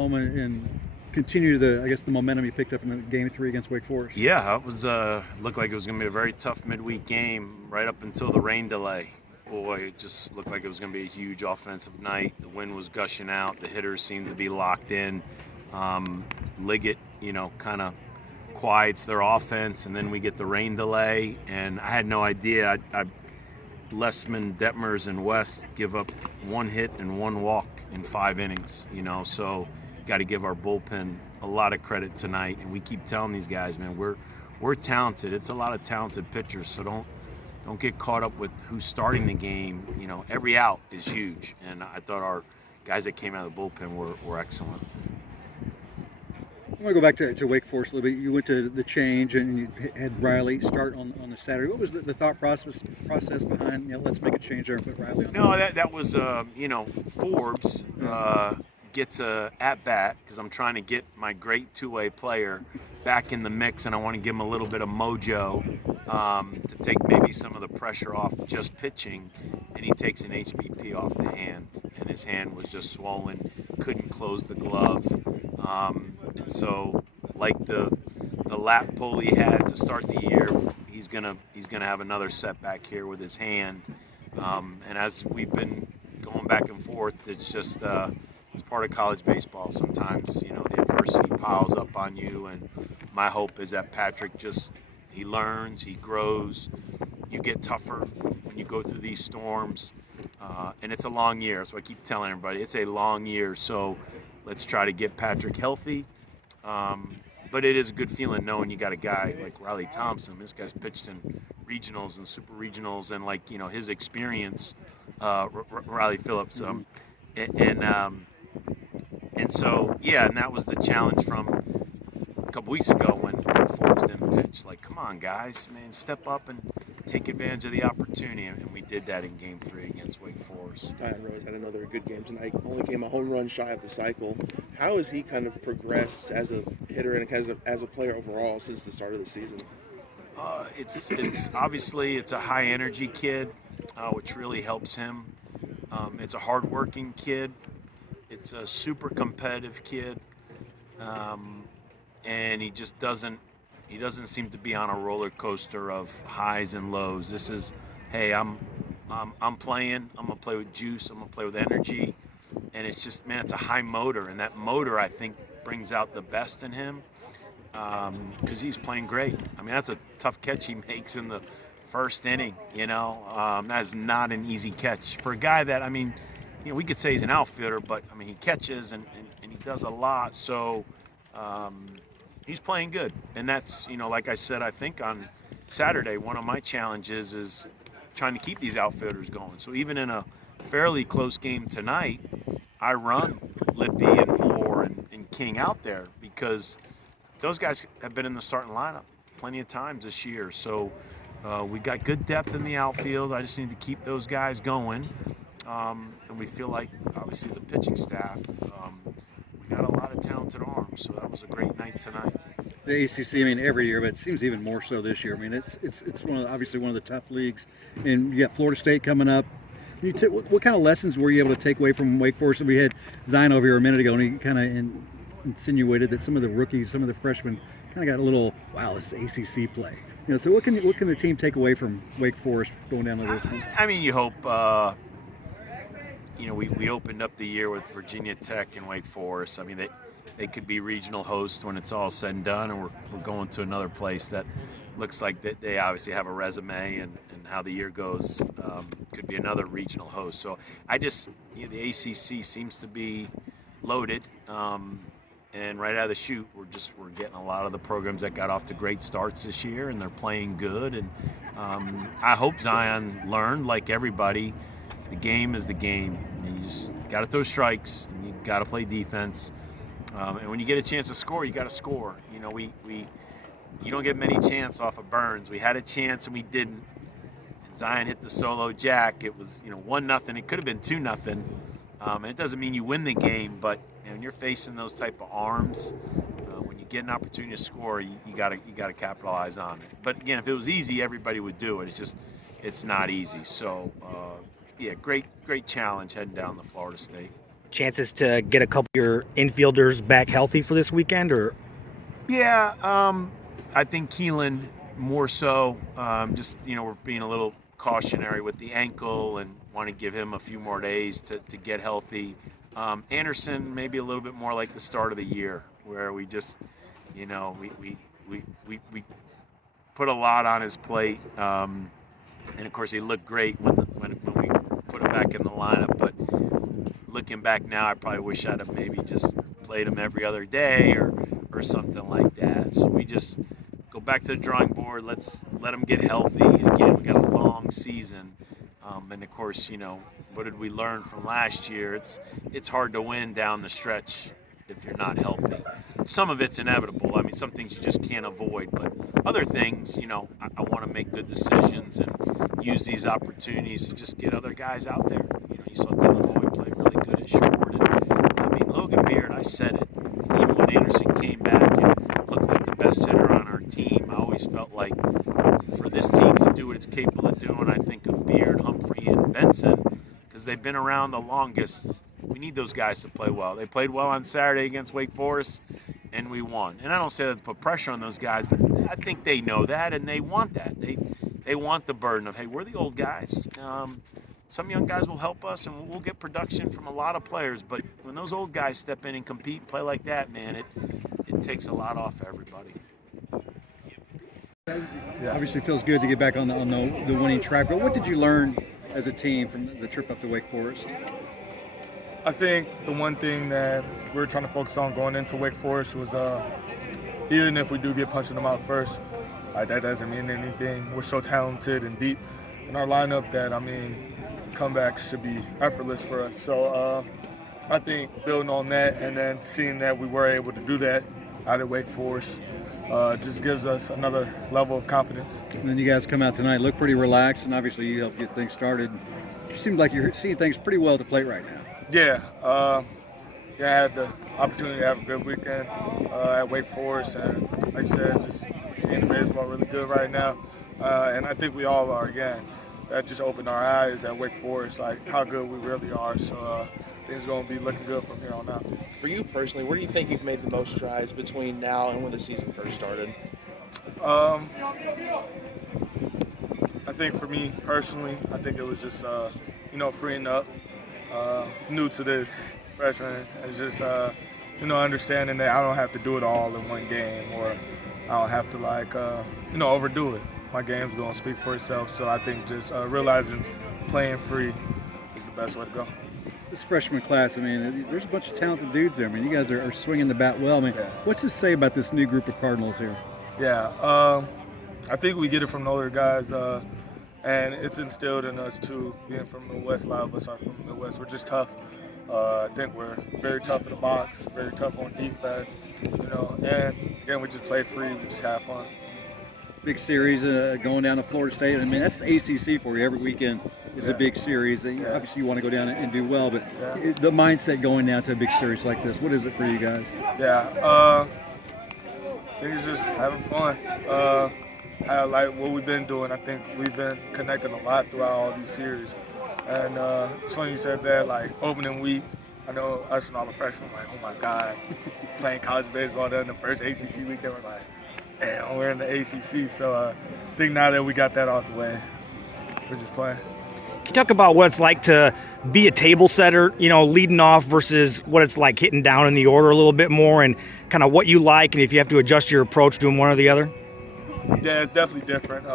home and continue the momentum you picked up in Game 3 against Wake Forest. Yeah, it was looked like it was going to be a very tough midweek game right up until the rain delay. Boy, it just looked like it was going to be a huge offensive night. The wind was gushing out. The hitters seemed to be locked in. Liggett, kind of quiets their offense, and then we get the rain delay. And I had no idea. Lessman, Detmers, and West give up one hit and one walk in 5 innings. So got to give our bullpen a lot of credit tonight. And we keep telling these guys, man, we're talented. It's a lot of talented pitchers. So don't get caught up with who's starting the game. Every out is huge. And I thought our guys that came out of the bullpen were excellent. I want to go back to Wake Forest a little bit. You went to the change and you had Riley start on the Saturday. What was the thought process behind, let's make a change there and put Riley on? No, that was, Forbes gets a at-bat because I'm trying to get my great two-way player back in the mix, and I want to give him a little bit of mojo to take maybe some of the pressure off just pitching, and he takes an HBP off the hand, and his hand was just swollen, couldn't close the glove. And so, like the lap pull he had to start the year, he's gonna have another setback here with his hand. And as we've been going back and forth, it's just it's part of college baseball. Sometimes the adversity piles up on you, and my hope is that Patrick he learns, he grows. You get tougher when you go through these storms, and it's a long year. So I keep telling everybody it's a long year. So let's try to get Patrick healthy. But it is a good feeling knowing you got a guy like Riley Thompson. This guy's pitched in regionals and super regionals, and his experience, Riley Phillips, and so and that was the challenge from a couple weeks ago when Forbes didn't pitch. Like, come on, guys, man, step up and take advantage of the opportunity, and we did that in Game 3 against Wake Forest. Zion Rose had another good game tonight. Only came a home run shy of the cycle. How has he kind of progressed as a hitter and as a player overall since the start of the season? It's obviously it's a high energy kid, which really helps him. It's a hardworking kid. It's a super competitive kid, and he just doesn't seem to be on a roller coaster of highs and lows. This is, hey, I'm playing. I'm gonna play with juice. I'm gonna play with energy, and it's just, man, it's a high motor, and that motor I think brings out the best in him because he's playing great. I mean, that's a tough catch he makes in the first inning. That is not an easy catch for a guy that, we could say he's an outfielder, but he catches and he does a lot. So he's playing good, and that's like I said, I think on Saturday, one of my challenges is trying to keep these outfielders going. So even in a fairly close game tonight, I run Lippy and Moore and King out there because those guys have been in the starting lineup plenty of times this year. So we got good depth in the outfield. I just need to keep those guys going. And we feel like, obviously, the pitching staff, we got a lot of talented arms. So that was a great night tonight. The ACC, every year, but it seems even more so this year. It's obviously one of the tough leagues, and you got Florida State coming up. What kind of lessons were you able to take away from Wake Forest? We had Zion over here a minute ago, and he kind of insinuated that some of the rookies, some of the freshmen, kind of got a little, wow, this is ACC play. So what can the team take away from Wake Forest going down to this one? You hope. We opened up the year with Virginia Tech and Wake Forest. They could be regional hosts when it's all said and done, and we're going to another place that looks like that they obviously have a resume, and how the year goes could be another regional host. So the ACC seems to be loaded, and right out of the chute, we're getting a lot of the programs that got off to great starts this year, and they're playing good. And I hope Zion learned, like everybody, the game is the game. You just got to throw strikes, and you got to play defense. And when you get a chance to score, you got to score. You don't get many chances off of Burns. We had a chance and we didn't. And Zion hit the solo jack. It was 1-0. It could have been 2-0. And it doesn't mean you win the game, but when you're facing those type of arms, when you get an opportunity to score, you got to capitalize on it. But again, if it was easy, everybody would do it. It's not easy. So great challenge heading down to Florida State. chances to get a couple of your infielders back healthy for this weekend, or? Yeah, I think Keelan more so. Just we're being a little cautionary with the ankle and want to give him a few more days to get healthy. Anderson maybe a little bit more like the start of the year, where we just we put a lot on his plate, and of course he looked great when we put him back in the lineup. But looking back now, I probably wish I'd have maybe just played him every other day or something like that. So we just go back to the drawing board. Let's let him get healthy. Again, we got a long season, and of course, what did we learn from last year? It's hard to win down the stretch if you're not healthy. Some of it's inevitable. I mean, some things you just can't avoid, but other things, I want to make good decisions and use these opportunities to just get other guys out there. You saw Dylan Hoy play really good at short. And, I mean, Logan Beard, I said it, even when Anderson came back and looked like the best hitter on our team, I always felt like for this team to do what it's capable of doing, I think of Beard, Humphrey, and Benson, because they've been around the longest. We need those guys to play well. They played well on Saturday against Wake Forest, and we won. And I don't say that to put pressure on those guys, but I think they know that, and they want that. They want the burden of, hey, we're the old guys. Some young guys will help us, and we'll get production from a lot of players. But when those old guys step in and compete and play like that, man, it takes a lot off everybody. Obviously, feels good to get back on the winning track. But what did you learn as a team from the trip up to Wake Forest? I think the one thing that we were trying to focus on going into Wake Forest was even if we do get punched in the mouth first, that doesn't mean anything. We're so talented and deep in our lineup that, comebacks should be effortless for us. So I think building on that and then seeing that we were able to do that out at Wake Forest just gives us another level of confidence. And then you guys come out tonight, look pretty relaxed, and obviously you helped get things started. You seem like you're seeing things pretty well at the plate right now. Yeah, I had the opportunity to have a good weekend at Wake Forest, and like I said, just seeing the baseball really good right now. And I think we all are, again. That just opened our eyes at Wake Forest, like how good we really are. So things are going to be looking good from here on out. For you personally, where do you think you've made the most strides between now and when the season first started? I think for me personally, I think it was just, freeing up. New to this freshman, it's just understanding that I don't have to do it all in one game, or I don't have to overdo it. My game's gonna speak for itself, so I think just realizing playing free is the best way to go. This freshman class, there's a bunch of talented dudes there. You guys are swinging the bat well. What's this say about this new group of Cardinals here? Yeah, I think we get it from the older guys. And it's instilled in us too, being from the West. A lot of us are from the West. We're just tough. I think we're very tough in the box, very tough on defense, and again, we just play free, we just have fun. Big series going down to Florida State. That's the ACC for you. Every weekend is a big series. Obviously, you want to go down and do well, but the mindset going down to a big series like this, what is it for you guys? I think it's just having fun. Like what we've been doing, I think we've been connecting a lot throughout all these series. And it's funny you said that, like opening week, I know us and all the freshmen were like, oh my God, playing college baseball then the first ACC weekend, we're like, damn, we're in the ACC. So I think now that we got that out the way, we're just playing. Can you talk about what it's like to be a table setter, leading off versus what it's like hitting down in the order a little bit more, and kind of what you like, and if you have to adjust your approach doing one or the other? Yeah, it's definitely different.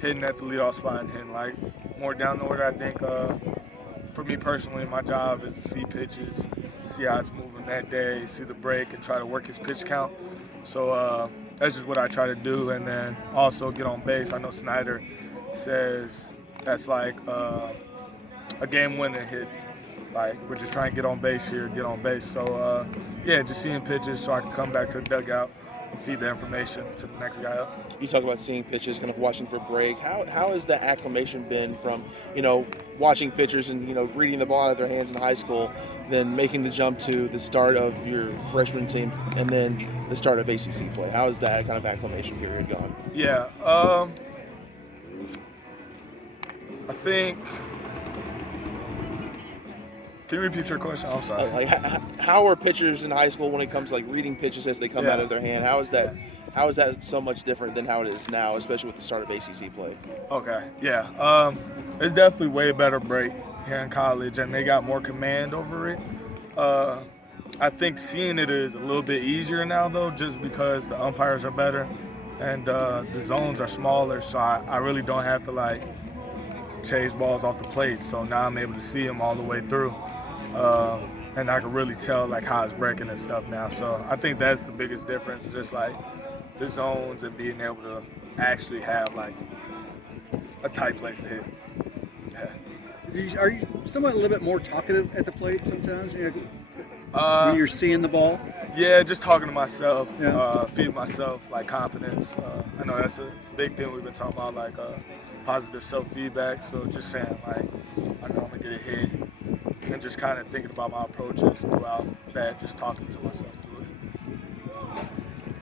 Hitting at the leadoff spot and hitting like more down the order. I think for me personally, my job is to see pitches, see how it's moving that day, see the break, and try to work his pitch count. So that's just what I try to do, and then also get on base. I know Snyder says that's like a game-winning hit. Like we're just trying to get on base here, get on base. So just seeing pitches so I can come back to the dugout and feed the information to the next guy up. You talk about seeing pitches, kind of watching for break. How has that acclimation been from, watching pitchers and, reading the ball out of their hands in high school, then making the jump to the start of your freshman team and then the start of ACC play? How is that kind of acclimation period going? Yeah, I think Can you repeat your question? I'm sorry. Like, how are pitchers in high school when it comes to like reading pitches as they come out of their hand? How is that so much different than how it is now, especially with the start of ACC play? Okay, yeah. It's definitely way better break here in college, and they got more command over it. I think seeing it is a little bit easier now, though, just because the umpires are better and the zones are smaller, so I really don't have to, like, chase balls off the plate. So now I'm able to see them all the way through. And I can really tell, like, how it's breaking and stuff now. So I think that's the biggest difference, just, like, the zones and being able to actually have, like, a tight place to hit. Yeah. Are you somewhat a little bit more talkative at the plate sometimes? When you're seeing the ball? Yeah, just talking to myself, Yeah. feeding myself like confidence. I know that's a big thing we've been talking about, like positive self-feedback. So just saying, like, I know I'm gonna get a hit, and just kind of thinking about my approaches throughout that, just talking to myself through it.